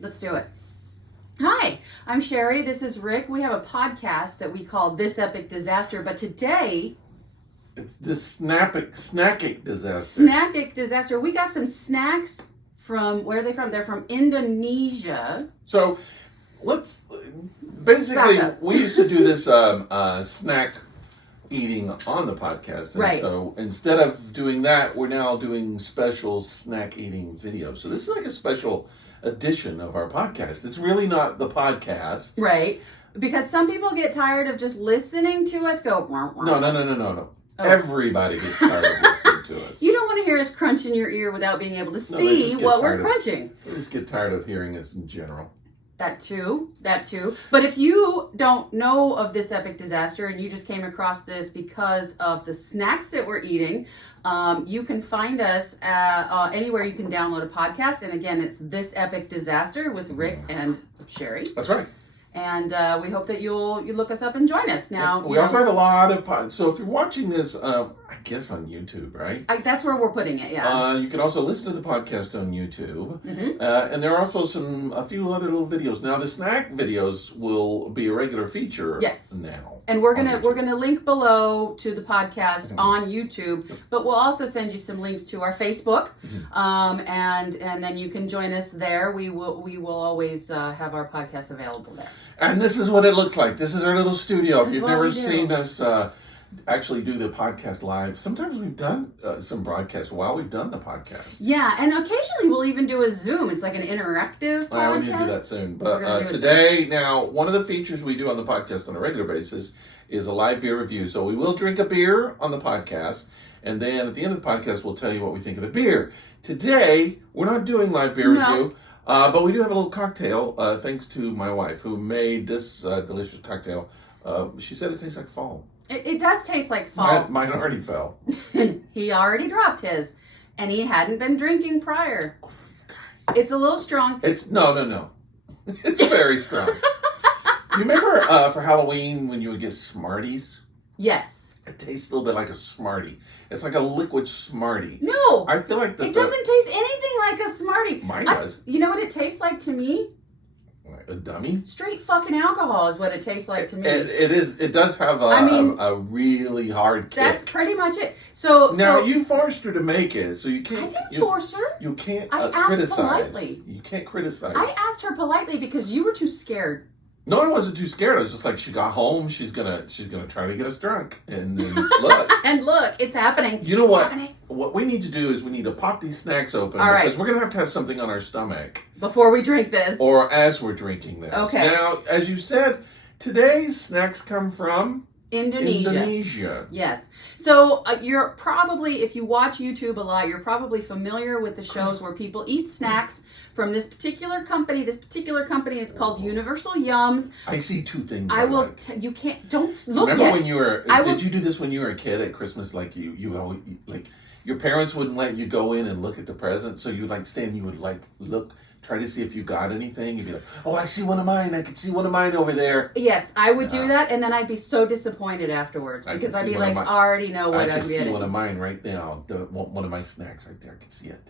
Let's do it. Hi, I'm Sherry. This is Rick. We have a podcast that we call This Epic Disaster, but today... It's this snackic disaster. Snackic disaster. We got some snacks from, where are they from? They're from Indonesia. So, basically, we used to do this snack eating on the podcast. And Right. So, instead of doing that, we're now doing special snack eating videos. So, this is like a special edition of our podcast. It's really not the podcast. Right. Because some people get tired of just listening to us go... No. Oh. Everybody gets tired of listening to us. You don't want to hear us crunch in your ear without being able to they see just get what we're tired of- crunching. They just get tired of hearing us in general. That too. But if you don't know of This Epic Disaster and you just came across this because of the snacks that we're eating, you can find us anywhere you can download a podcast. And again, it's This Epic Disaster with Rick and Sherry. That's right. And we hope that you look us up and join us. Now, we also have a lot of so if you're watching this, I guess on YouTube, right? That's where we're putting it. Yeah. You can also listen to the podcast on YouTube, and there are also a few other little videos. Now the snack videos will be a regular feature. Yes. Now. And we're gonna link below to the podcast on YouTube, but we'll also send you some links to our Facebook, and then you can join us there. We will always have our podcast available there. And this is what it looks like. This is our little studio. If you've what never we do. seen us actually do the podcast live, sometimes we've done some broadcasts while we've done the podcast. Yeah, and occasionally we'll even do a Zoom. It's like an interactive podcast. We need to do that soon. We're gonna But do it today, now, one of the features we do on the podcast on a regular basis is a live beer review. So we will drink a beer on the podcast, and then at the end of the podcast, we'll tell you what we think of the beer. Today, we're not doing live beer review, but we do have a little cocktail, thanks to my wife, who made this delicious cocktail. She said it tastes like fall. It does taste like fall. Mine already fell. He already dropped his, and he hadn't been drinking prior. It's a little strong. It's no. It's very strong. You remember for Halloween when you would get Smarties? Yes. It tastes a little bit like a Smartie. It's like a liquid Smartie. No. I feel like it doesn't taste anything like a Smartie. Mine does. You know what it tastes like to me? A dummy? Straight fucking alcohol is what it tastes like to me. It is. It does have a really hard kick. That's pretty much it. So you forced her to make it, so you can't. I didn't force her. You can't I asked criticize. politely. You can't criticize. I asked her politely because you were too scared. No, I wasn't too scared. I was just like, she got home. She's gonna try to get us drunk, and then look. And look, it's happening. You know it's what? Happening. What we need to do is we need to pop these snacks open All right. because we're gonna have something on our stomach Before we drink this. or as we're drinking this. Okay. Now, as you said, today's snacks come from Indonesia. Yes. So you're probably, if you watch YouTube a lot, you're probably familiar with the shows where people eat snacks from this particular company. This particular company is called Universal Yums. I see two things. You can't, don't look Remember yet. when you were, did you do this when you were a kid at Christmas? Like you always, like your parents wouldn't let you go in and look at the presents. So you would like stay and you would like look, try to see if you got anything. You'd be like, oh, I see one of mine. I can see one of mine over there. Yes, I would do that. And then I'd be so disappointed afterwards because I'd be like, I already know what I'm getting. I can see one of mine right now. One of my snacks right there. I can see it.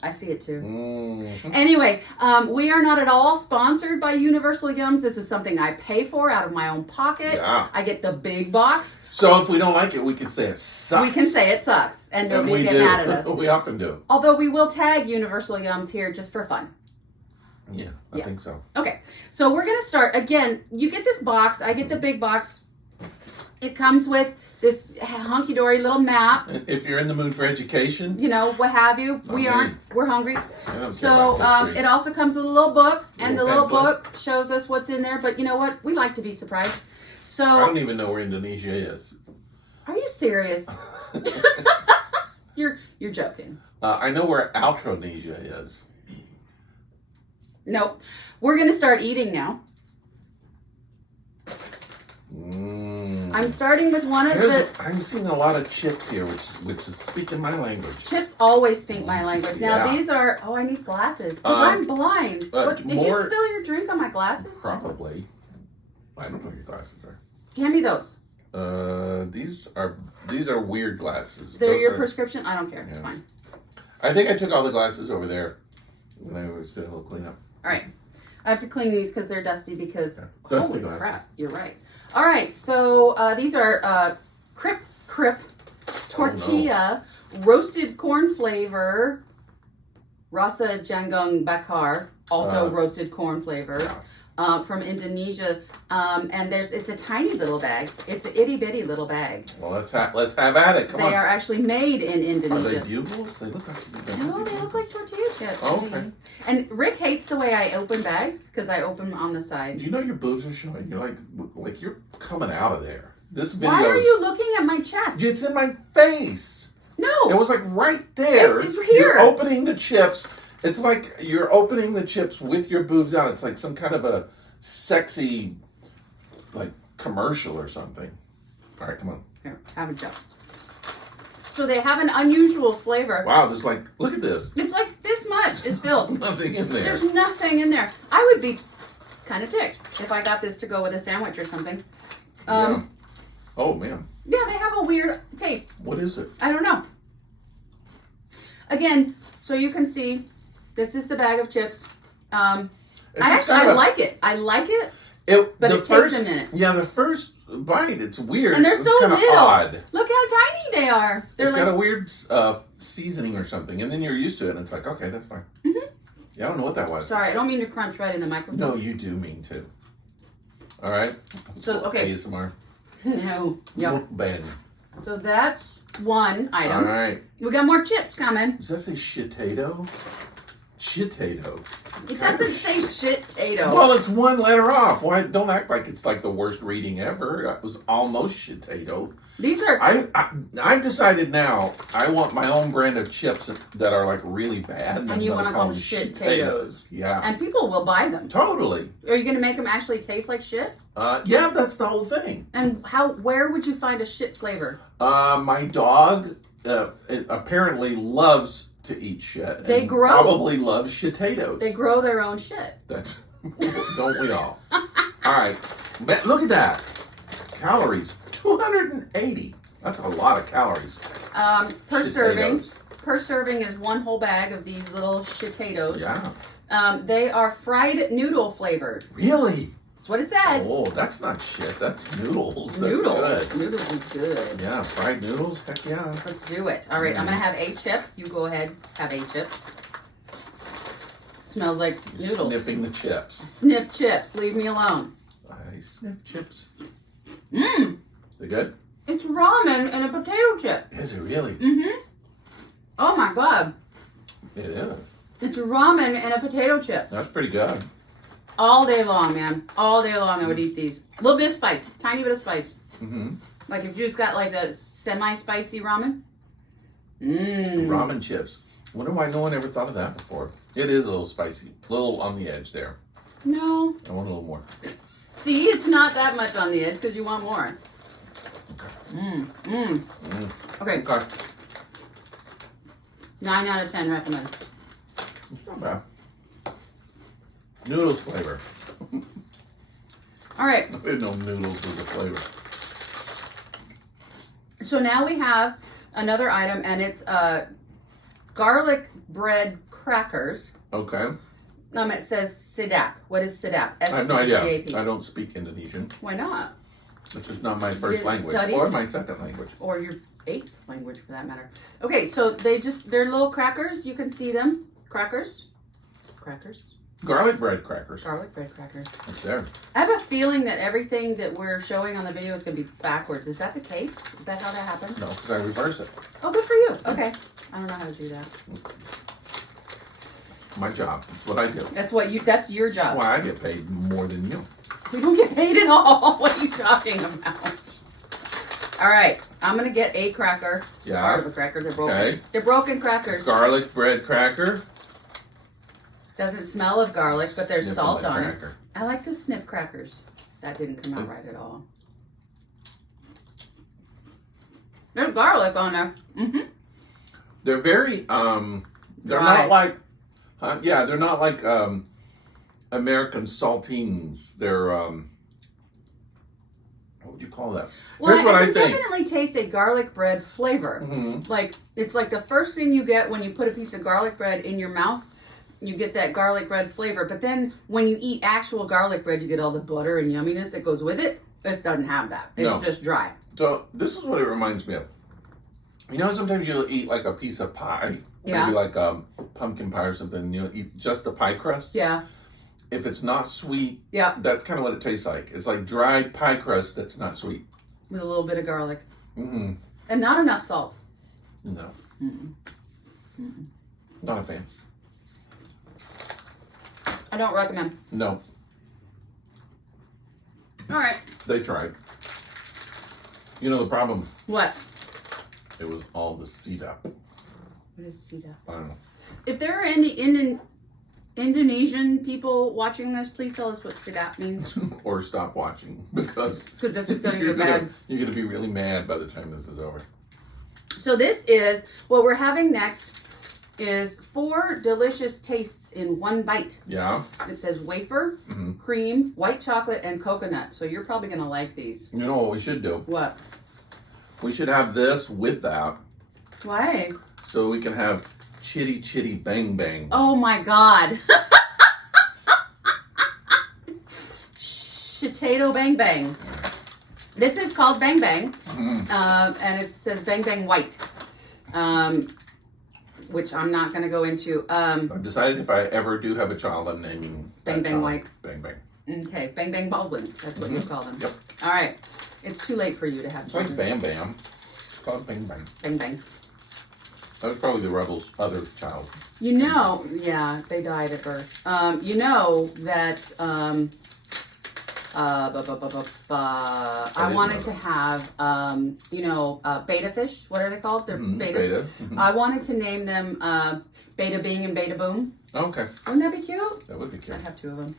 I see it too. Mm-hmm. Anyway, we are not at all sponsored by Universal Yums. This is something I pay for out of my own pocket. Yeah. I get the big box. So if we don't like it, we can say it sucks. We can say it sucks, and nobody will get mad at us. We often do. Although we will tag Universal Yums here just for fun. Yeah, I think so. Okay, so we're going to start. Again, you get this box. I get the big box. It comes with this hunky-dory little map. If you're in the mood for education. You know, what have you. We aren't. We're hungry. So it also comes with a little book, and the little book shows us what's in there. But you know what? We like to be surprised. So I don't even know where Indonesia is. Are you serious? You're joking. I know where Outronesia is. Nope. We're going to start eating now. I'm starting with one of the... I'm seeing a lot of chips here, which is speaking my language. Chips always speak my language. Now these are... Oh, I need glasses because I'm blind. Did you spill your drink on my glasses? Probably. I don't know what your glasses are. Hand me those. These are weird glasses. They're your prescription? I don't care. Yeah. It's fine. I think I took all the glasses over there when I was doing a little cleanup. All right. I have to clean these because they're dusty because, Dusty holy glasses. crap, you're right. All right, so these are Crepes tortilla, roasted corn flavor, rasa janggung bakar, also roasted corn flavor. From Indonesia, and it's a tiny little bag. It's an itty bitty little bag. Well, let's have at it. Come on. They are actually made in Indonesia. Are they bugles? They look like No, they look like tortilla chips. Oh, okay. And Rick hates the way I open bags because I open them on the side. Do you know your boobs are showing? You're like you're coming out of there. This video. Why are you looking at my chest? It's in my face. No. It was like right there. It's here. You're opening the chips. It's like you're opening the chips with your boobs out. It's like some kind of a sexy, like, commercial or something. All right, come on. Here, have a chip. So they have an unusual flavor. Wow, there's like, look at this. It's like this much is filled. Nothing in there. There's nothing in there. I would be kind of ticked if I got this to go with a sandwich or something. Yeah. Oh, man. Yeah, they have a weird taste. What is it? I don't know. Again, so you can see, this is the bag of chips. I like it. I like it, but it takes a minute. Yeah, the first bite, it's weird. And they're so little. Odd. Look how tiny they are. It's got a weird seasoning or something, and then you're used to it, and it's like, okay, that's fine. Mm-hmm. Yeah, I don't know what that was. Sorry, I don't mean to crunch right in the microphone. No, you do mean to. All right. So, okay. ASMR. No. Yep. Mukbang. So that's one item. All right. We got more chips coming. Does that say shitato? Shitato. It doesn't say shit-tato. Well, it's one letter off. Why? Don't act like it's like the worst reading ever. It was almost shitato. These are... I've decided now I want my own brand of chips that are like really bad. And you want to call them shit-tatoes. Yeah. And people will buy them. Totally. Are you going to make them actually taste like shit? Yeah, that's the whole thing. And where would you find a shit flavor? My dog apparently loves to eat shit. They and grow. Probably loves shitatoes. They grow their own shit. That's don't we all? All right, look at that. Calories 280. That's a lot of calories. Per serving is one whole bag of these little shitatoes. Yeah. They are fried noodle flavored. Really? That's what it says. Oh, that's not shit. That's noodles. Noodles. That's good. Noodles is good. Yeah, fried noodles. Heck yeah. Let's do it. All right, I'm gonna have a chip. You go ahead, have a chip. Smells like You're noodles. Sniffing the chips. Sniff chips. Leave me alone. I sniff chips. Mmm. They good? It's ramen and a potato chip. Is it really? Mm-hmm. Oh my god. It is. It's ramen and a potato chip. That's pretty good. All day long, man. All day long I would eat these. A little bit of spice. Tiny bit of spice. Mm-hmm. Like if you just got like the semi-spicy ramen. Mmm. Ramen chips. Wonder why no one ever thought of that before. It is a little spicy. A little on the edge there. No. I want a little more. See, it's not that much on the edge because you want more. Okay. Mmm. Mmm. Mm. Okay. Okay. 9 out of 10 recommend. It's not bad. Noodles flavor. All right. I didn't know noodles was a flavor. So now we have another item, and it's garlic bread crackers. Okay. It says sedap. What is sedap? I have no idea. S-E-D-A-P. I don't speak Indonesian. Why not? It's just not my first didn't language. study? Or my second language. Or your 8th language, for that matter. Okay, so they're little crackers. You can see them. Crackers. Garlic bread crackers. Garlic bread crackers. It's there. I have a feeling that everything that we're showing on the video is going to be backwards. Is that the case? Is that how that happens? No, because I reverse it. Oh, good for you. Okay. I don't know how to do that. My job. That's what I do. That's your job. That's why I get paid more than you. We don't get paid at all. What are you talking about? All right. I'm going to get a cracker. Yeah. Part of a cracker. They're broken. Okay. They're broken crackers. Garlic bread cracker. Doesn't smell of garlic, but there's Sniff salt that on cracker. it. I like to sniff crackers. That didn't come out right at all. There's garlic on there. Mm-hmm. They're very, they're Dry. not like, yeah, they're not like American saltines. They're, what would you call that? Well, Here's what I can think. definitely taste a garlic bread flavor. Mhm. Like, it's like the first thing you get when you put a piece of garlic bread in your mouth You get that garlic bread flavor, but then when you eat actual garlic bread, you get all the butter and yumminess that goes with it. This doesn't have that. It's just dry. So this is what it reminds me of. You know, sometimes you'll eat like a piece of pie, maybe like a pumpkin pie or something, and you'll eat just the pie crust. Yeah. If it's not sweet, that's kind of what it tastes like. It's like dried pie crust that's not sweet. With a little bit of garlic. Mm-mm. And not enough salt. No. Mm-mm. Mm-mm. Not a fan. I don't recommend. No. All right. They tried. You know the problem? What? It was all the sedap. What is sedap? I don't know. If there are any Indonesian people watching this, please tell us what sedap means. Or stop watching because this is going to get bad. You're going to be really mad by the time this is over. So this is, what we're having next is 4 delicious tastes in one bite. Yeah. It says wafer, cream, white chocolate, and coconut. So you're probably going to like these. You know what we should do? What? We should have this with that. Why? So we can have chitty chitty bang bang. Oh my God. Potato bang bang. This is called bang bang. And it says bang bang white. Which I'm not going to go into. I've decided if I ever do have a child, I'm naming Bang Bang White. Bang Bang. Okay, Bang Bang Baldwin. That's what you call them. Yep. All right. It's too late for you to have It's children. like Bam Bam. It's called Bang Bang. Bang Bang. That was probably the rebel's other child. You know, yeah, they died at birth. You know that I wanted to have, beta fish. What are they called? They're betas. Beta. I wanted to name them Beta Bing and Beta Boom. Okay. Wouldn't that be cute? That would be cute. I have 2 of them.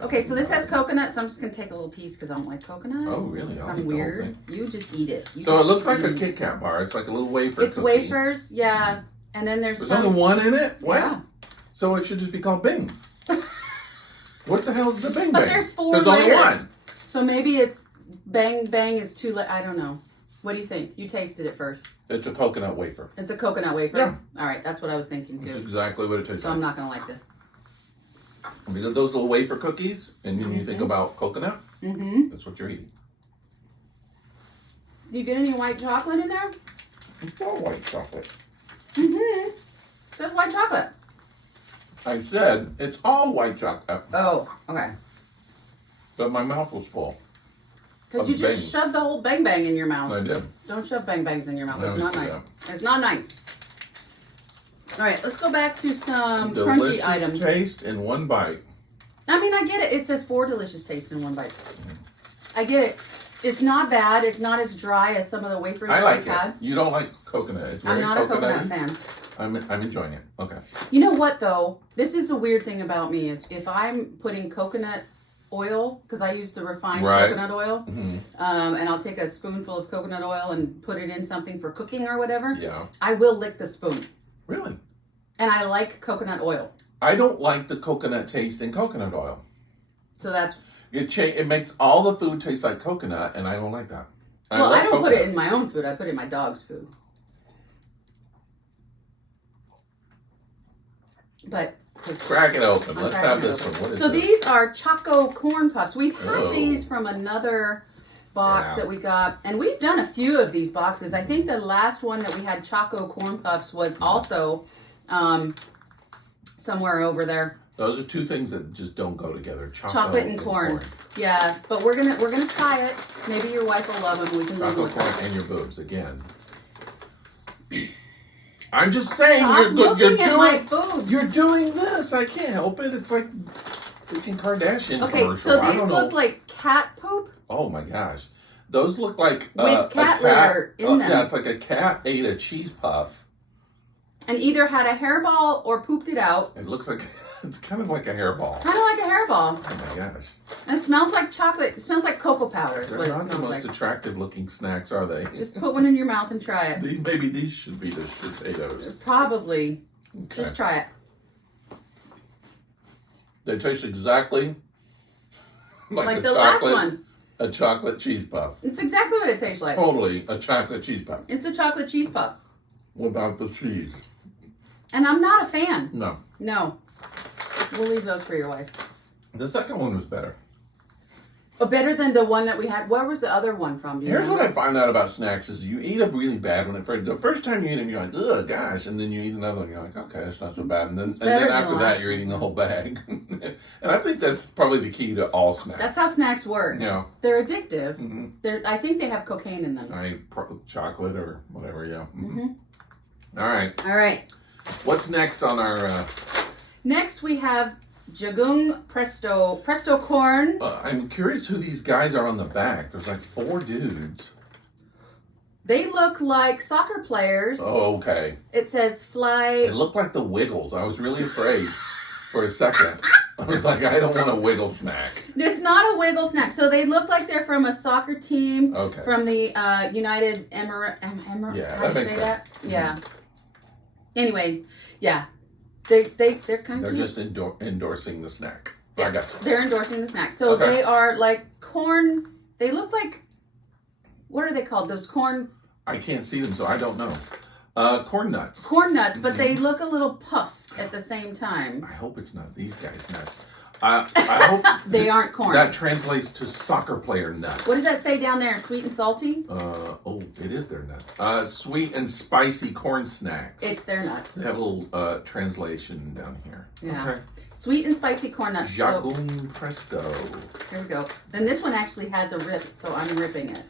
Okay, so this has coconut, so I'm just going to take a little piece because I don't like coconut. Oh, really? Because I'm weird. You just eat it. So it looks like a Kit Kat bar. It's like a little wafer It's cookie. wafers, yeah. And then there's only one in it? What? Yeah. So it should just be called Bing. What the hell is the Bing Bang? But there's 4 There's layers. only one. So maybe it's Bang Bang is too late. I don't know. What do you think? You tasted it first. It's a coconut wafer. It's a coconut wafer? Yeah. All right, that's what I was thinking too. That's exactly what it tastes So like. I'm not going to like this. You know those little wafer cookies, and then you think about coconut? Mm-hmm. That's what you're eating. Do you get any white chocolate in there? It's all white chocolate. Mm-hmm. It says white chocolate. I said it's all white chocolate. Oh, okay. But my mouth was full. Because you just shoved the whole Bang Bang in your mouth. I did. Don't shove Bang Bangs in your mouth. It's No, not it's nice. It's not nice. All right, let's go back to some Delicious crunchy items. taste in one bite. I mean, I get it. It says 4 delicious tastes in one bite. I get it. It's not bad. It's not as dry as some of the wafers I that like we've it. had. You don't like coconut. It's I'm very not a coconut coconutty. fan. I'm enjoying it. Okay. You know what, though? This is a weird thing about me is if I'm putting coconut oil, because I use the refined coconut oil, and I'll take a spoonful of coconut oil and put it in something for cooking or whatever, Yeah. I will lick the spoon. Really? And I like coconut oil. I don't like the coconut taste in coconut oil. So that's... It makes all the food taste like coconut, and I don't like that. I don't put it in my own food. I put it in my dog's food. But... Crack it open. Let's have this one. What is so this? these are Choco corn puffs. We've had Oh. these from another box that we got, and we've done a few of these boxes. I think the last one that we had Choco corn puffs was also somewhere over there. Those are 2 things that just don't go together. Chocolate and corn. Yeah, but we're gonna try it. Maybe your wife will love them. We can live Chocolate with corn it. and your boobs again. I'm just saying Stop you're good. You're looking at doing. my boobs. You're doing this. I can't help it. It's like freaking Kardashian Okay, commercial. so I these don't look know. like cat poop. Oh my gosh, those look like With cat litter in them. Yeah, it's like a cat ate a cheese puff. And either had a hairball or pooped it out. It looks like it's kind of like a hairball. Kind of like a hairball. Oh my gosh. And it smells like chocolate. It smells like cocoa powder is They're what it not the smells most like. attractive looking snacks, are they? Just put one in your mouth and try it. Maybe these should be the potatoes. Probably. Okay. Just try it. They taste exactly like a the last chocolate, ones. a chocolate cheese puff. It's exactly what it tastes like. Totally a chocolate cheese puff. It's a chocolate cheese puff. What about the cheese? And I'm not a fan. No. No. We'll leave those for your wife. The second one was better. Oh, better than the one that we had. Where was the other one from? Do you Here's remember? what I find out about snacks is you eat a really bad one at first. The first time you eat them, you're like, ugh, gosh. And then you eat another one, you're like, okay, that's not so bad. And then better than after the that, last you're eating the one. whole bag. And I think that's probably the key to all snacks. That's how snacks work. Yeah. They're addictive. Mm-hmm. I think they have cocaine in them. Chocolate or whatever, yeah. Mm-hmm. All right. All right. What's next on our... Next we have Jagung Presto corn. I'm curious who these guys are on the back. There's like 4 dudes. They look like soccer players. Oh, okay. It says fly. It looked like the Wiggles. I was really afraid for a second. I was like, I don't want a Wiggle snack. It's not a wiggle snack. So they look like they're from a soccer team. Okay. From the United Emirates. Yeah, How that do you makes say sense. that? Yeah. Anyway, yeah. They're kind of They're just endorsing the snack. I got you. They're endorsing the snack. So Okay. they are like corn. They look like, what are they called? Those corn I can't see them, so I don't know. Corn nuts. nuts, but they look a little puffed at the same time. I hope it's not these guys' nuts. I hope They aren't corn. that translates to soccer player nuts. What does that say down there? Sweet and salty? It is their nuts. Sweet and spicy corn snacks. It's their nuts. They have a little translation down here. Yeah. Okay. Sweet and spicy corn nuts. So, Jagung Presto. here we go. Then this one actually has a rip, so I'm ripping it.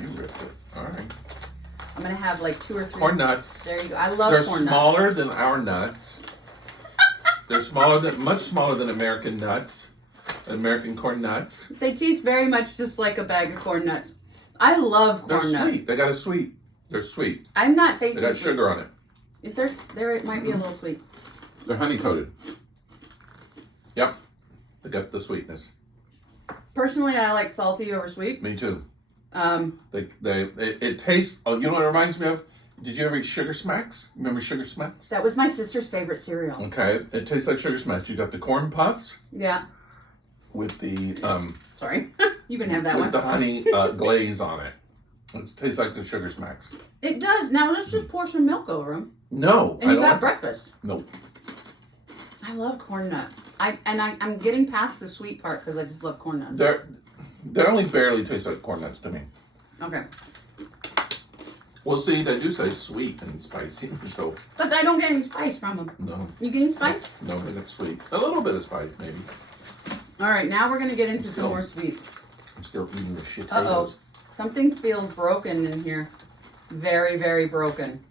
You ripped it. All right. I'm going to have like 2 or 3. Corn nuts. There you go. I love They're corn nuts. smaller than our nuts. They're much smaller than American nuts. American corn nuts. They taste very much just like a bag of corn nuts. I love corn They're nuts. sweet. They got a sweet. They're sweet. I'm not They tasting got sweet. sugar on it. Is there it might be a little sweet. They're honey coated. Yep. They got the sweetness. Personally, I like salty over sweet. Me too. Um, It tastes. Oh, you know what it reminds me of? Did you ever eat Sugar Smacks? Remember Sugar Smacks? that was my sister's favorite cereal. Okay, it tastes like Sugar Smacks. You got the corn puffs Yeah. with the Sorry. You can have that with one. the honey glaze on it. It tastes like the Sugar Smacks. It does. Now let's just pour some milk over them. No, And I you don't got like- breakfast. Nope. I love corn nuts. I'm getting past the sweet part because I just love corn nuts. They only barely taste like corn nuts to me. Okay. Well, see, they do say sweet and spicy, so But I don't get any spice from them. no. You getting spice? No, they got sweet. A little bit of spice, maybe. All right, now we're going to get into some Still- more sweet. I'm still eating the shit Uh-oh. Something feels broken in here. Very, very broken.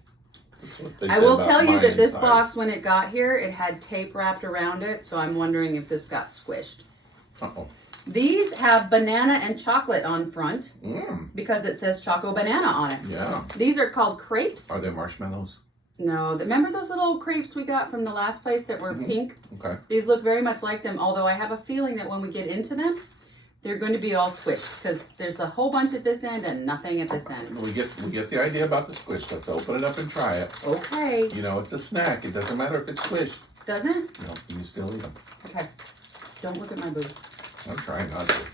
That's what they I said will about tell you mine that this size. box, when it got here, it had tape wrapped around it, so I'm wondering if this got squished. Uh-oh. These have banana and chocolate on front because it says Choco Banana on it. Yeah. These are called crepes. Are they marshmallows? No, remember those little crepes we got from the last place that were pink? Okay. These look very much like them, although I have a feeling that when we get into them, they're going to be all squished because there's a whole bunch at this end and nothing at this end. We get the idea about the squish. Let's open it up and try it. Okay. You know, it's a snack. It doesn't matter if it's squished. Doesn't? No, you still eat them. Okay. Don't look at my boob. I'm trying not to.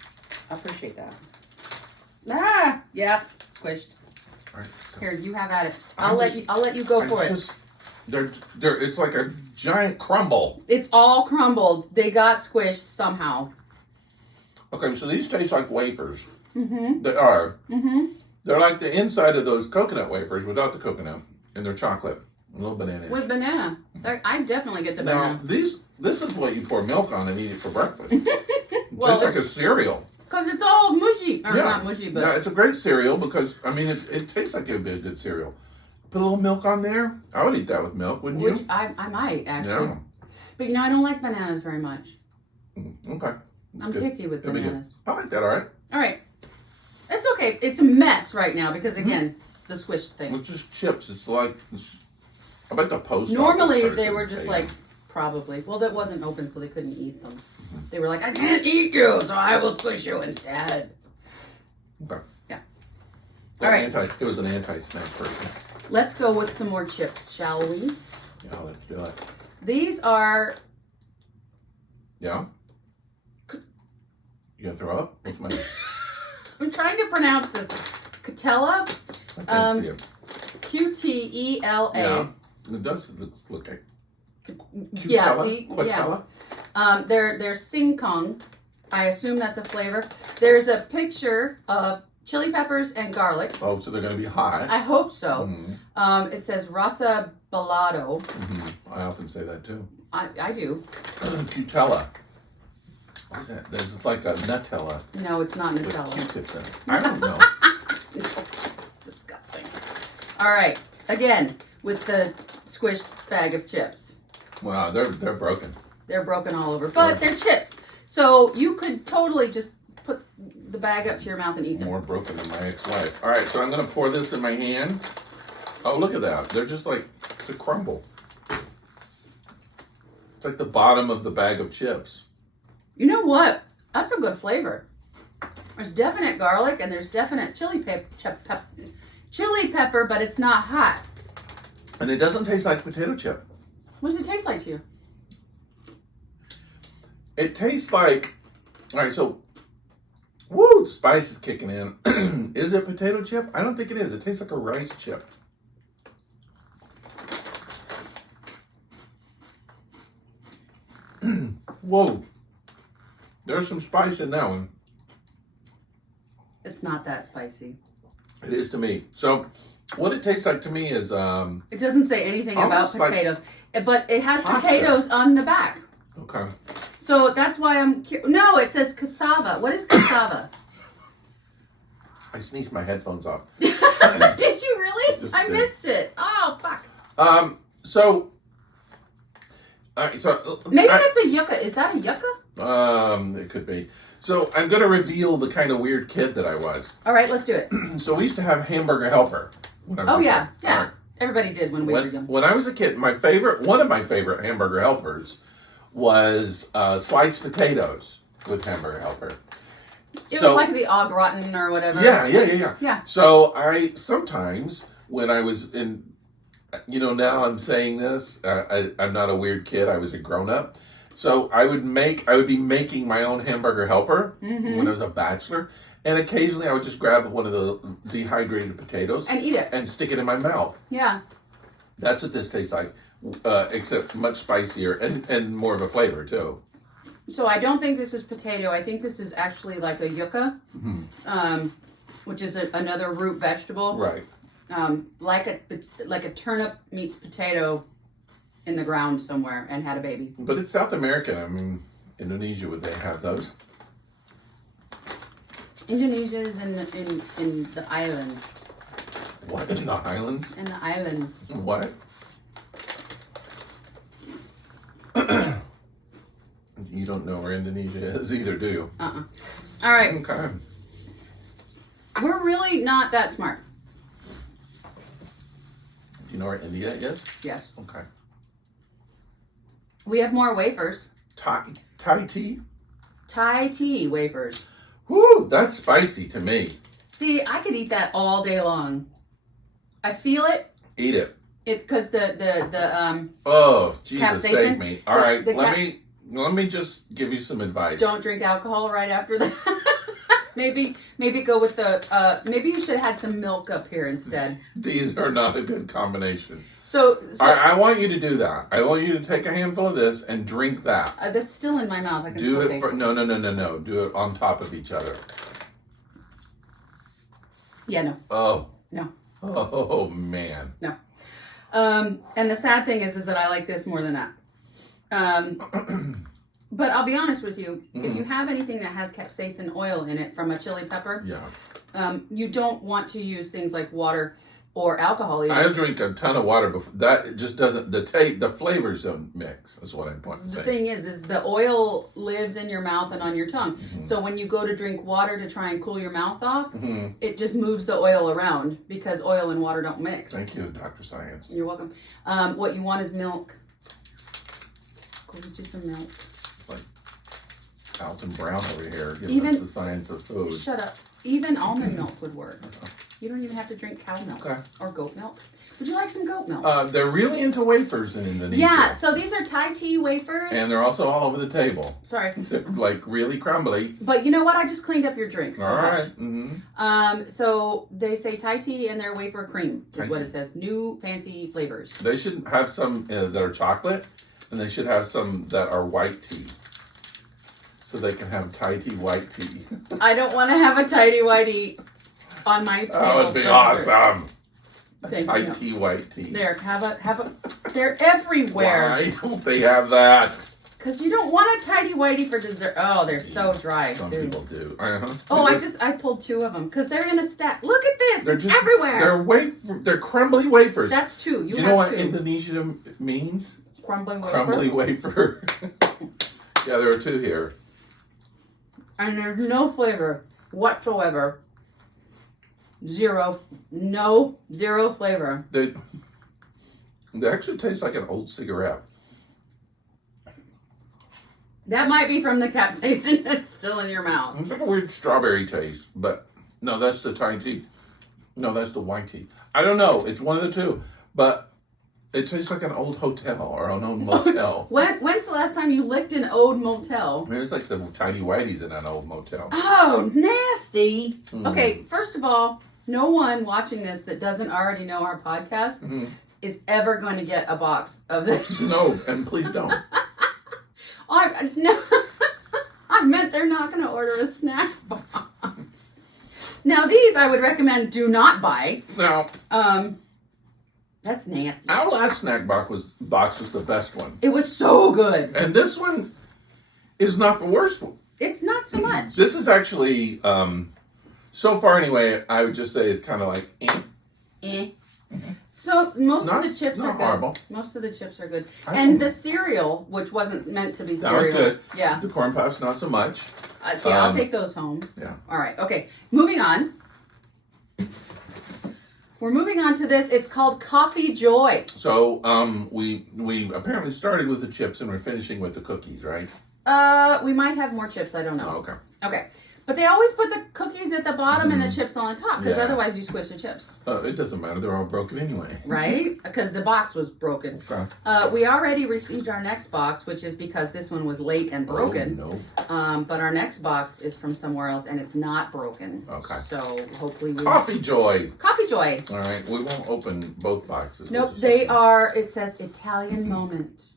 I appreciate that. Ah, yeah, squished. All right. Here, you have at it. I'm I'll let you go for it. It's like a giant crumble. It's all crumbled. They got squished somehow. Okay, so these taste like wafers. Mm-hmm. They are. Mm-hmm. They're like the inside of those coconut wafers without the coconut, and they're chocolate. A little banana. With banana. I definitely get the banana. Now, this is what you pour milk on and eat it for breakfast. It Well, tastes like a cereal. Because it's all mushy. Or not mushy, but... Yeah, it's a great cereal because, I mean, it tastes like it would be a good cereal. Put a little milk on there. I would eat that with milk, wouldn't you? I might, actually. Yeah. But, I don't like bananas very much. Okay. That's I'm good. picky with That'd be good. bananas. I like that, all right. All right. It's okay. It's a mess right now because, again, the squished thing. It's just chips. It's like, I bet the post Normally, office they person were just paid like, them. probably. Well, that wasn't open, so they couldn't eat them. They were like, I can't eat you, so I will squish you instead. Okay. Yeah. All right. It was an anti-snack person. Let's go with some more chips, shall we? Yeah, let's do it. These are... Yeah? You gonna throw up? What's my... I'm trying to pronounce this. Catella? I can't see it. Qtela. Yeah. It does look like... Yeah, see? Quatella? Yeah. There's sing kong. I assume that's a flavor. There's a picture of chili peppers and garlic. Oh, so they're going to be hot. I hope so. Mm-hmm. It says rasa balado. Mm-hmm. I often say that too. I do. Cutella. What is that? There's like a Nutella. No, it's not With Nutella. Q-tips in it. I don't know. It's disgusting. All right. Again, with the squished bag of chips. Wow, they're broken. They're broken all over. But they're chips. So you could totally just put the bag up to your mouth and eat them. More broken than my ex-wife. All right, so I'm going to pour this in my hand. Oh, look at that. They're just like, it's a crumble. It's like the bottom of the bag of chips. You know what? That's a good flavor. There's definite garlic and there's definite chili pepper, but it's not hot. And it doesn't taste like potato chip. What does it taste like to you? It tastes like, all right, so, woo, the spice is kicking in. Is it potato chip? I don't think it is. It tastes like a rice chip. Whoa. There's some spice in that one. It's not that spicy. It is to me. So, what it tastes like to me is, It doesn't say anything about almost like potatoes, but it has pasta. potatoes on the back. okay. So that's why I'm curious. No, it says cassava. What is cassava? I sneezed my headphones off. Did you really? Just I did. missed it. Oh, fuck. So, all right, so Maybe that's a yucca. Is that a yucca? it could be. So I'm going to reveal the kind of weird kid that I was. All right, let's do it. So we used to have hamburger helper when I was Oh, a yeah. kid. Yeah. All right. Everybody did when we were young. When I was a kid, one of my favorite hamburger helpers was sliced potatoes with hamburger helper. It was like the au gratin or whatever. Yeah. Yeah. So I sometimes, when I was in, now I'm saying this, I'm not a weird kid, I was a grown-up. So I would be making my own hamburger helper when I was a bachelor. And occasionally I would just grab one of the dehydrated potatoes. And eat it. And stick it in my mouth. Yeah. That's what this tastes like, except much spicier and more of a flavor too. So I don't think this is potato. I think this is actually like a yucca, which is another root vegetable. Right. Like a turnip meets potato in the ground somewhere and had a baby. But it's South American. I mean, Indonesia, would they have those? Indonesia is in the islands. What, in the Highlands? In the islands. What? You don't know where Indonesia is either, do you? All right. Okay. We're really not that smart. Do you know where India is? Yes. Okay. We have more wafers. Thai tea? Thai tea wafers. Whoo, that's spicy to me. See, I could eat that all day long. I feel it. Eat it. It's because the Oh, Jesus, capsaicin. save me. All right, the let me just give you some advice. Don't drink alcohol right after that. maybe go with the maybe you should have had some milk up here instead. These are not a good combination. So I want you to do that. I want you to take a handful of this and drink that. That's still in my mouth. I can Do still it taste for no. Do it on top of each other. Yeah, no. Oh. No. Oh man. No. And the sad thing is that I like this more than that. But I'll be honest with you, if you have anything that has capsaicin oil in it from a chili pepper, you don't want to use things like water or alcohol either. I drink a ton of water before that. It just doesn't the flavors don't mix. That's what I'm saying. The thing is the oil lives in your mouth and on your tongue. So when you go to drink water to try and cool your mouth off, it just moves the oil around because oil and water don't mix. Thank you, Dr. Science. You're welcome. What you want is milk. Go get you some milk. It's like Alton Brown over here giving us the science of food. Shut up. Even almond milk would work. You don't even have to drink cow milk or goat milk. Would you like some goat milk? They're really into wafers in Indonesia. Yeah, so these are Thai tea wafers. And they're also all over the table. Sorry. They're like really crumbly. But you know what? I just cleaned up your drink. So all right. So they say Thai tea and their wafer cream is what it says. New fancy flavors. They should have some that are chocolate. And they should have some that are white tea. So they can have Thai tea, white tea. I don't want to have a tidy whitey on my table. That would be awesome. Thank Thai you. tea, white tea. There, have a. They're everywhere. Why don't they have that? Because you don't want a tidy whitey for dessert. Oh, they're so dry Some too. people do. Uh-huh. Oh, I pulled 2 of them because they're in a stack. Look at this. They're It's just everywhere. They're crumbly wafers. That's 2. You know have what 2. Indonesia means? Crumbly wafer. Crumbly wafer. Yeah, there are 2 here. And there's no flavor whatsoever. Zero flavor. They actually taste like an old cigarette. That might be from the capsaicin that's still in your mouth. It's like a weird strawberry taste, but no, that's the Thai tea. No, that's the white tea. I don't know. It's one of the 2, but it tastes like an old hotel or an old motel. When's the last time you licked an old motel? I mean, it's like the tidy whities in an old motel. Oh, nasty. Okay, first of all, no one watching this that doesn't already know our podcast is ever going to get a box of this. No, and please don't. No, I meant they're not going to order a snack box. Now, these I would recommend do not buy. Now, that's nasty. our last snack box was the best one. It was so good. And this one is not the worst one. It's not so much. This is actually, so far anyway, I would just say it's kind of like, So most of the chips not are good. horrible. Most of the chips are good. I And don't- the cereal, which wasn't meant to be That was cereal. good. Yeah. The corn puffs, not so much. See, I'll take those home. Yeah. All right. Okay. Moving on. We're moving on to this. It's called Coffee Joy. So, we apparently started with the chips and we're finishing with the cookies, right? We might have more chips. I don't know. Oh, okay. Okay. But they always put the cookies at the bottom and the chips on the top because Yeah. otherwise you squish the chips, It doesn't matter. They're all broken anyway. right? Because the box was broken. Okay. We already received our next box, which is because this one was late and broken. Oh, no. But our next box is from somewhere else and it's not broken. Okay. So hopefully we... Coffee Joy. Coffee Joy. All right. We won't open both boxes. Nope, they are, it says Italian moment.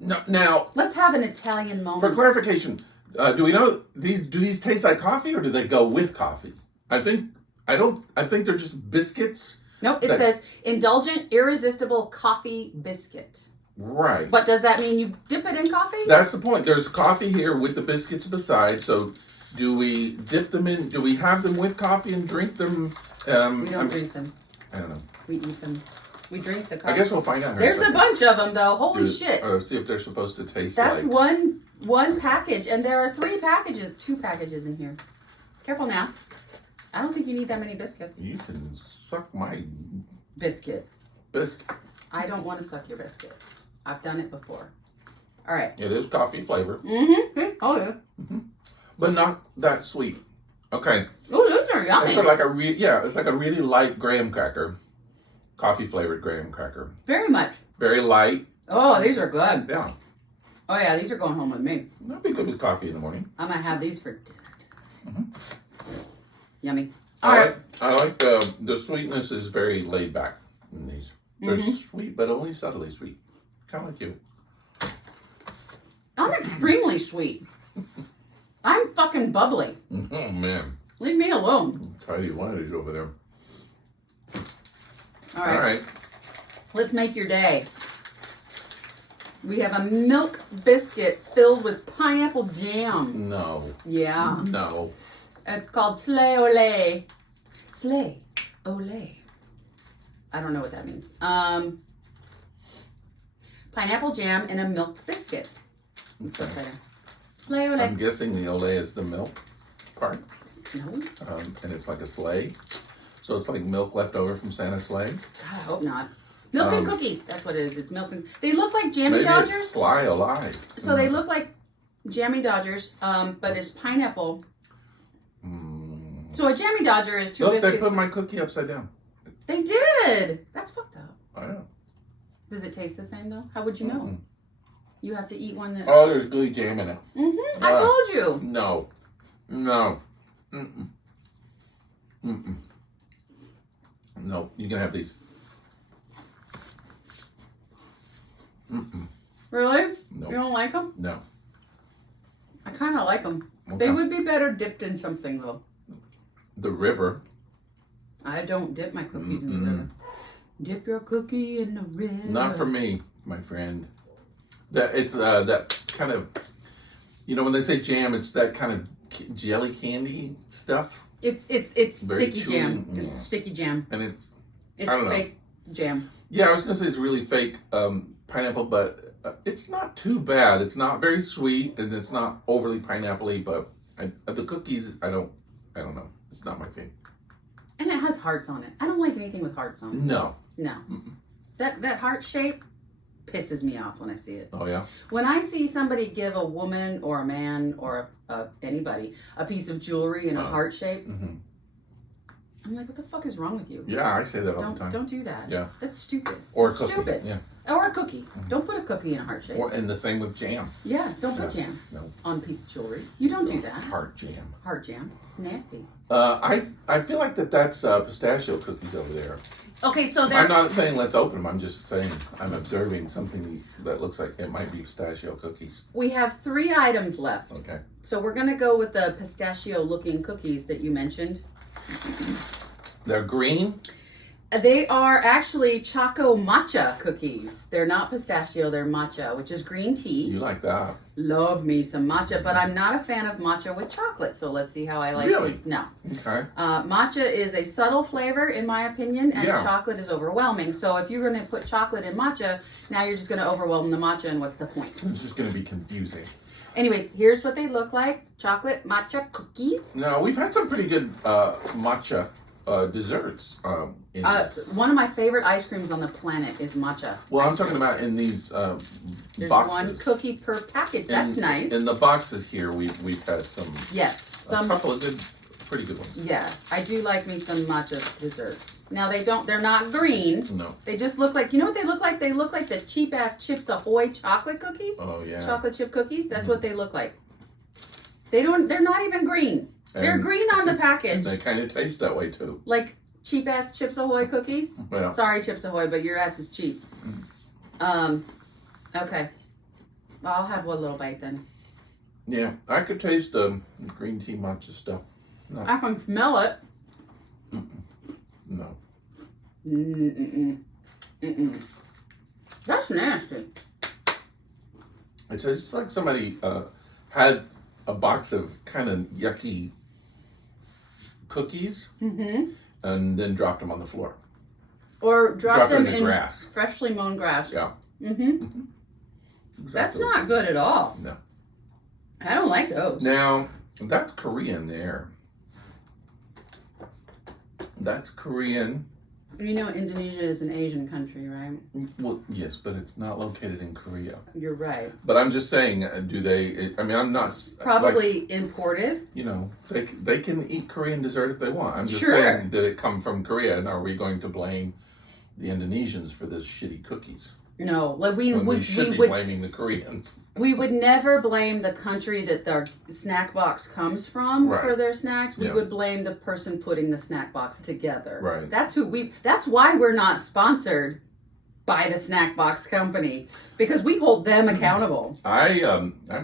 No, now, Let's have an Italian for moment. clarification, do we know do these taste like coffee or do they go with coffee? I think they're just biscuits. Nope, it says indulgent, irresistible coffee biscuit. Right. But does that mean you dip it in coffee? That's the point. There's coffee here with the biscuits beside. So, do we dip them in? Do we have them with coffee and drink them? We don't drink them. I don't know. We eat them. We drink the coffee. I guess we'll find out. in There's a second. bunch of them though. Holy shit. Or see if they're supposed to taste That's like. one package, and there are 2 packages in here. Careful now. I don't think you need that many biscuits. You can suck my Biscuit. biscuit. I don't want to suck your biscuit. I've done it before. All right. It is coffee flavor, Mm-hmm. Oh yeah. but not that sweet. Okay. Oh, those are yummy. It's sort of like it's like a really light graham cracker, coffee flavored graham cracker. Very much. Very light. Oh, these are good. Yeah, Oh yeah, these are going home with me. that'd be good with coffee in the morning. I'm gonna have these for dinner. Yummy. I like the sweetness is very laid back in these. They're sweet, but only subtly sweet. Kind of like you. I'm extremely sweet. I'm fucking bubbly. Oh man, Leave me alone. tidy whities over there. All right. All right. Let's make your day. We have a milk biscuit filled with pineapple jam. No. Yeah. No. It's called Slay Olay. Slay Olay. I don't know what that means. Pineapple jam in a milk biscuit. Okay. Slay Olay. I'm guessing the Olay is the milk part. No. And it's like a sleigh. So it's like milk left over from Santa's sleigh. God, I hope not. Milk and cookies. That's what it is. It's milk and... They look like jammy Maybe dodgers. it's Sly Olay. So they look like jammy dodgers, but it's pineapple. So a jammy dodger is 2 Look, biscuits. they put my cookie upside down. They did. That's fucked up. I know. Does it taste the same though? How would you know? You have to eat one that... Oh, there's gooey jam in it. I told you. No. No. Mm-mm. Mm-mm. No, you can have these. Mm-mm. Really? No. You don't like them? No. I kind of like them. Okay. They would be better dipped in something, though. The river. I don't dip my cookies in the river. Dip your cookie in the river. Not for me, my friend. It's that kind of, when they say jam, it's that kind of jelly candy stuff. It's Very sticky chewy. jam. Yeah. It's sticky jam. And It's I don't know. fake jam. Yeah, I was gonna say it's really fake pineapple, but it's not too bad. It's not very sweet, and it's not overly pineapple-y. But the cookies, I don't know. It's not my thing. And it has hearts on it. I don't like anything with hearts on it. No. No. That heart shape pisses me off when I see it. Oh yeah. When I see somebody give a woman or a man or anybody a piece of jewelry in a heart shape, I'm like, what the fuck is wrong with you? Yeah, I say that all the time. Don't do that. Yeah. That's stupid. Or a It's cookie. Stupid. Yeah. Or a cookie. Don't put a cookie in a heart shape. And the same with jam. Yeah, don't put jam on a piece of jewelry. You don't do that. Heart jam. Heart jam. It's nasty. I feel like that's pistachio cookies over there. Okay, so I'm not saying let's open them. I'm just saying I'm observing something that looks like it might be pistachio cookies. we have 3 items left. Okay. So we're going to go with the pistachio-looking cookies that you mentioned. They're green. They are actually Choco matcha cookies. They're not pistachio, they're matcha, which is green tea. You like that? Love me some matcha, but I'm not a fan of matcha with chocolate, so let's see how I like Really? these. No. Okay. Matcha is a subtle flavor, in my opinion, and Yeah. chocolate is overwhelming. So if you're going to put chocolate in matcha, now you're just going to overwhelm the matcha, and what's the point? It's just going to be confusing. Anyways, here's what they look like. Chocolate matcha cookies. No, we've had some pretty good matcha desserts in this. One of my favorite ice creams on the planet is matcha. Well, I'm ice talking cream. about in these There's boxes. one cookie per package. That's nice. In the boxes here, we've had some. Yes, A couple of pretty good ones. Yeah, I do like me some matcha desserts. Now they're not green. No. They just look like, you know what they look like? They look like the cheap ass Chips Ahoy chocolate cookies. Oh yeah. Chocolate chip cookies. That's what they look like. They're not even green. They're green on the package. They kind of taste that way too. Like cheap ass Chips Ahoy cookies. Yeah. Sorry, Chips Ahoy, but your ass is cheap. Okay. I'll have one little bite then. Yeah, I could taste the green tea matcha stuff. No. I can smell it. No. That's nasty. It tastes like somebody had a box of kind of yucky cookies and then dropped them on the floor. Or drop them in the in grass. freshly mown grass. Yeah. Exactly. That's not good at all. No. I don't like those. Now, that's Korean there. That's Korean. You know Indonesia is an Asian country, right? Well, yes, but it's not located in Korea. You're right. But I'm just saying, do they? I mean, I'm not Probably imported. You know, they can eat Korean dessert if they want. I'm just Sure. saying, did it come from Korea, and are we going to blame the Indonesians for this shitty cookies? No, like we should be would blaming the Koreans. we would never blame the country that their snack box comes from Right. for their snacks. We Yeah. would blame the person putting the snack box together. Right. That's why we're not sponsored by the snack box company, because we hold them accountable. I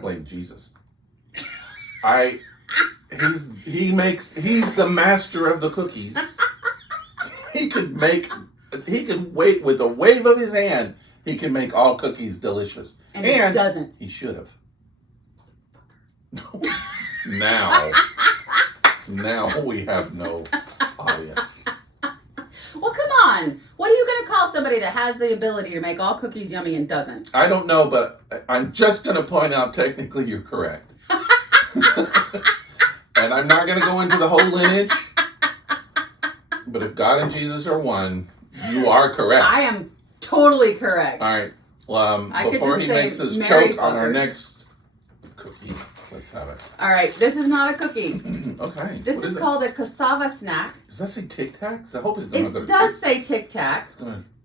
blame Jesus. He's the master of the cookies. He could wait with a wave of his hand. He can make all cookies delicious. And he doesn't. He should have. Now we have no audience. Well, come on. What are you going to call somebody that has the ability to make all cookies yummy and doesn't? I don't know, but I'm just going to point out technically you're correct. And I'm not going to go into the whole lineage. But if God and Jesus are one, you are correct. I am totally correct. All right. Well, before he makes us Mary choke on our fucker. next cookie, let's have it. All right, this is not a cookie. Okay. This What is it? called a cassava snack. Does that say Tic Tacs? I hope it It doesn't. does say Tic Tac.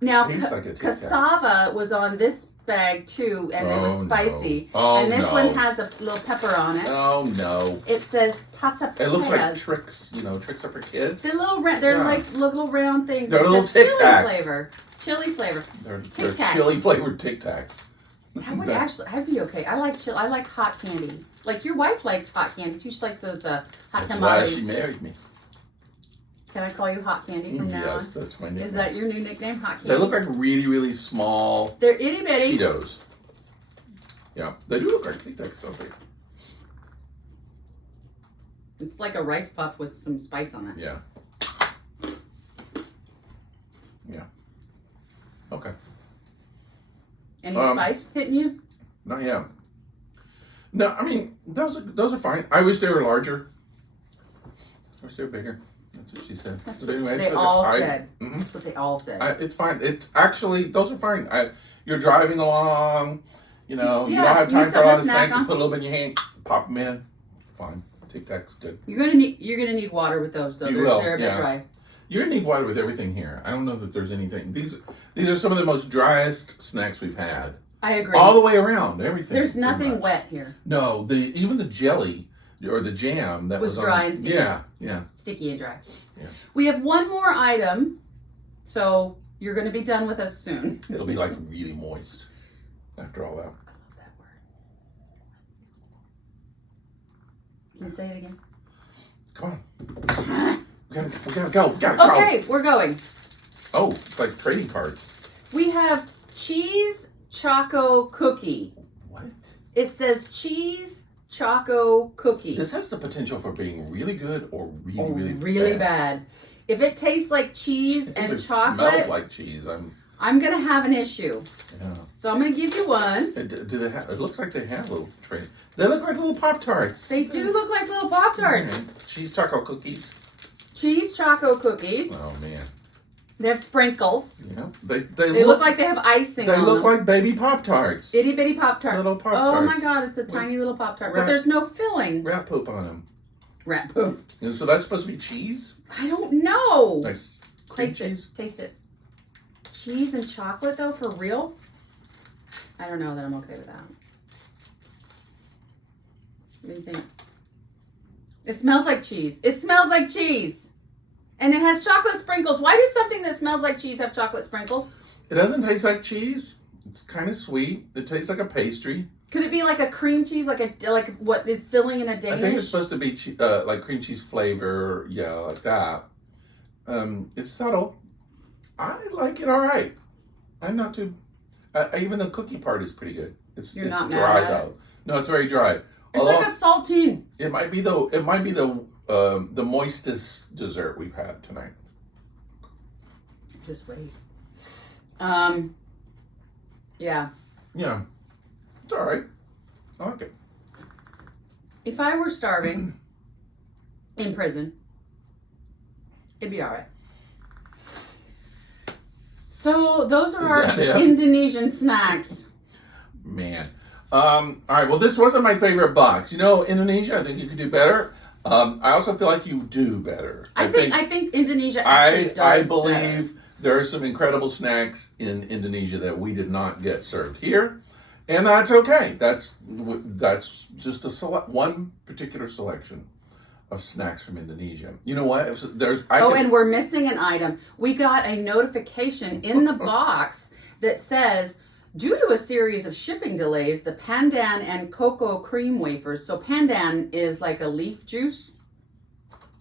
Now, Tastes like a Tic Tac. cassava was on this bag too, and it was Oh, no. spicy. Oh, and this no. one has a little pepper on it. Oh no. It says pasapayas. It looks like tricks. You know, tricks are for kids. They're like little round things. They're It little says Tic chili Tacs. flavor. Chili flavor. They're Tic Tac. chili flavored Tic Tacs. That would actually, I'd be okay. I like hot candy. Like your wife likes hot candy too. She likes those hot That's tamales. why she married me. Can I call you hot candy from now on? Yes, that's my nickname. Is that your new nickname, hot candy? They look like really, really small. They're itty bitty. Cheetos. Yeah, they do look like Tic Tacs, don't they? It's like a rice puff with some spice on it. Yeah. Yeah. Okay. Any spice hitting you? Not yet. No, I mean those are fine. I wish they were larger. I wish they were bigger. That's what she said. That's But what anyway, they all said. Mhm. That's what they all said. It's fine. It's actually those are fine. You're driving along. You know, you Yeah, don't have you time need for a lot something of to snack snacks. You on. put a little bit in your hand, pop them in. Fine. Tic Tac's good. You're gonna need water with those though. They're a bit dry. You're gonna need water with everything here. I don't know that there's anything. These are some of the most driest snacks we've had. I agree. All the way around, everything. There's pretty nothing much. wet here. No, even the jelly or the jam that Was was dry on, and sticky. Yeah. Sticky and dry. Yeah. We have one more item, so you're gonna be done with us soon. It'll be like really moist after all that. I love that word. Can you say it again? Come on. We gotta go. We gotta go. Okay, we're going. Oh, it's like trading cards. We have cheese Choco cookie. What? It says cheese Choco cookie. This has the potential for being really good or really really bad. If it tastes like cheese If and it chocolate, smells like cheese. I'm gonna have an issue. Yeah. So I'm gonna give you one. Do they have? It looks like they have little trays. They look like little Pop-Tarts. They do look like little Pop-Tarts. Cheese Choco cookies. Cheese Choco cookies. Oh man. They have sprinkles. Yeah. They look like they have icing They on look them. like baby Pop-Tarts. Itty bitty Pop-Tart. Little Pop-Tarts. Oh my god, it's a tiny little Pop-Tart. But Rat- there's no filling. Rat poop on them. Rat poop. And so that's supposed to be cheese? I don't know. Nice. Cream Taste cheese? it. Taste it. Cheese and chocolate though, for real? I don't know that I'm okay with that. What do you think? It smells like cheese. It smells like cheese. And it has chocolate sprinkles. Why does something that smells like cheese have chocolate sprinkles? It doesn't taste like cheese. It's kind of sweet. It tastes like a pastry. Could it be like a cream cheese, like what is filling in a Danish? I think it's supposed to be like cream cheese flavor, yeah, like that. It's subtle. I like it all right. I'm not too. Even the cookie part is pretty good. It's not dry mad at though. No, it's very dry. It's like a saltine. It might be the moistest dessert we've had tonight. Just wait. Yeah. Yeah, it's all right. I like it. If I were starving in prison, it'd be all right. So those are our Indonesian snacks. Man. All right, well, this wasn't my favorite box. You know, Indonesia, I think you could do better. I also feel like you do better. I think Indonesia actually does I believe better. there are some incredible snacks in Indonesia that we did not get served here, and that's okay. That's just one particular selection of snacks from Indonesia. You know what? And we're missing an item. We got a notification in the box that says, due to a series of shipping delays, the pandan and cocoa cream wafers. So pandan is like a leaf juice,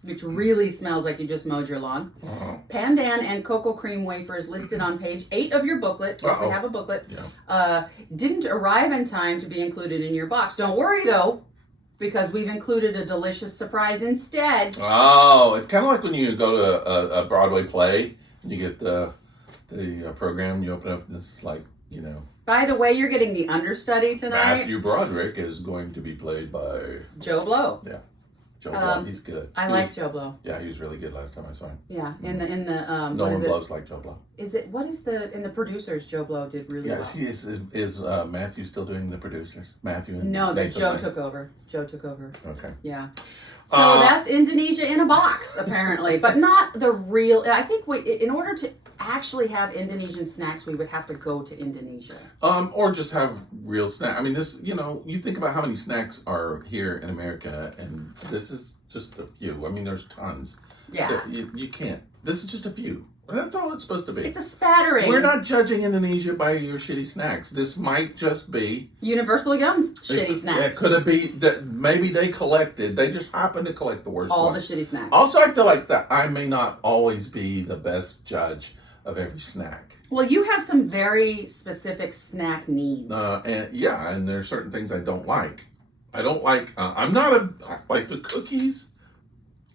which really smells like you just mowed your lawn. Uh-huh. Pandan and cocoa cream wafers listed on page 8 of your booklet. Yes, we have a booklet. Yeah. Didn't arrive in time to be included in your box. Don't worry though, because we've included a delicious surprise instead. Oh, it's kind of like when you go to a Broadway play and you get the program, you open up, and this is like, you know. By the way, you're getting the understudy tonight. Matthew Broderick is going to be played by Joe Blow. Yeah, Joe Blow. He's good. I like Joe Blow. Yeah, he was really good last time I saw him. Yeah, in the No one blows like Joe Blow. Is it in the producers? Joe Blow did really well. Yes, is Matthew still doing the producers? Matthew and no, that Nathan Joe Lane? took over. Joe took over. Okay. Yeah. So that's Indonesia in a box, apparently, but not the real. I think in order to actually have Indonesian snacks, we would have to go to Indonesia. Or just have real snacks. I mean, this, you know, you think about how many snacks are here in America, and this is just a few. I mean, there's tons. Yeah. You can't. This is just a few. That's all it's supposed to be. It's a spattering. We're not judging Indonesia by your shitty snacks. This might just be Universal Yum's shitty snacks. It could have been that maybe they just happened to collect the worst All ones. the shitty snacks. Also, I feel like that I may not always be the best judge of every snack. Well, you have some very specific snack needs. And there's certain things I don't like. I don't like. Like the cookies.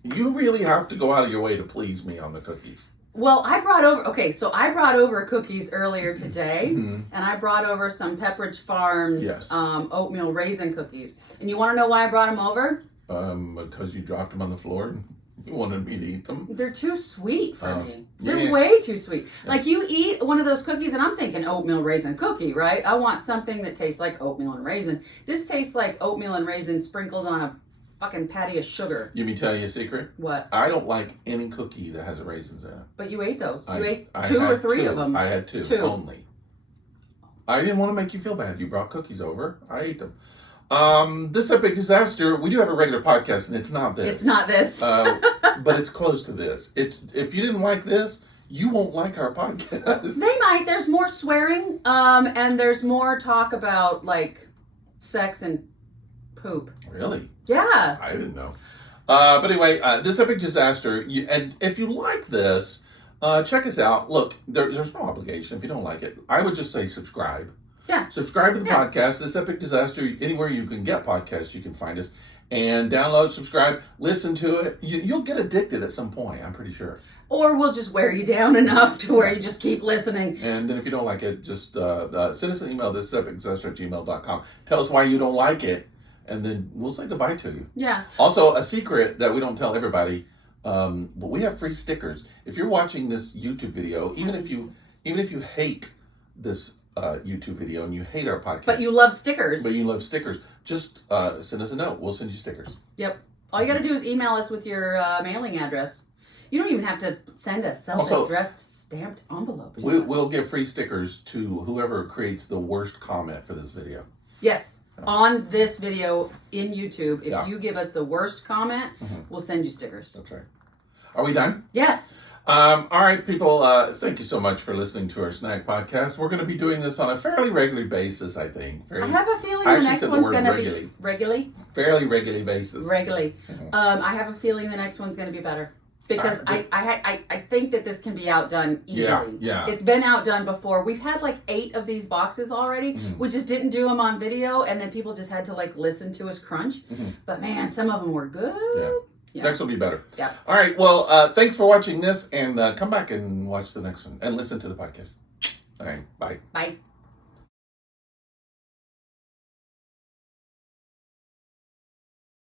You really have to go out of your way to please me on the cookies. Well, I brought over cookies earlier today, and I brought over some Pepperidge Farms oatmeal raisin cookies. And you want to know why I brought them over? Because you dropped them on the floor and you wanted me to eat them. They're too sweet for me. They're way too sweet. Yeah. Like you eat one of those cookies and I'm thinking oatmeal raisin cookie, right? I want something that tastes like oatmeal and raisin. This tastes like oatmeal and raisin sprinkled on a fucking patty of sugar. You mean tell you a secret? What? I don't like any cookie that has raisins in it. But you ate those. You ate two or three of them. I had two only. I didn't want to make you feel bad. You brought cookies over. I ate them. This Epic Disaster, we do have a regular podcast, and it's not this. It's not this. But it's close to this. If you didn't like this, you won't like our podcast. They might. There's more swearing, and there's more talk about, like, sex and poop. Really? Yeah. I didn't know. But anyway, This Epic Disaster, and if you like this, check us out. Look, there's no obligation if you don't like it. I would just say subscribe. Yeah. Subscribe to the podcast, This Epic Disaster. Anywhere you can get podcasts, you can find us. And download, subscribe, listen to it. You'll get addicted at some point, I'm pretty sure. Or we'll just wear you down enough to where you just keep listening. And then if you don't like it, just send us an email, ThisEpicDisaster@gmail.com. Tell us why you don't like it, and then we'll say goodbye to you. Yeah. Also, a secret that we don't tell everybody, but we have free stickers. If you're watching this YouTube video, even if you hate this YouTube video and you hate our podcast, but you love stickers, just send us a note. We'll send you stickers. Yep. All you got to do is email us with your mailing address. You don't even have to send a self-addressed stamped envelope. We'll give free stickers to whoever creates the worst comment for this video. Yes. On this video in YouTube, if you give us the worst comment, we'll send you stickers. That's right. Are we done? Yes. All right, people. Thank you so much for listening to our snack podcast. We're going to be doing this on a fairly regular basis, I think. I have a feeling the next one's going to be regularly. Fairly regular basis. Regularly. I have a feeling the next one's going to be better because I think that this can be outdone easily. Yeah. It's been outdone before. We've had like 8 of these boxes already. We just didn't do them on video, and then people just had to like listen to us crunch. But man, some of them were good. Yeah. Yeah. Next will be better. Yeah. All right. Well, thanks for watching this, and come back and watch the next one and listen to the podcast. All right. Bye. Bye.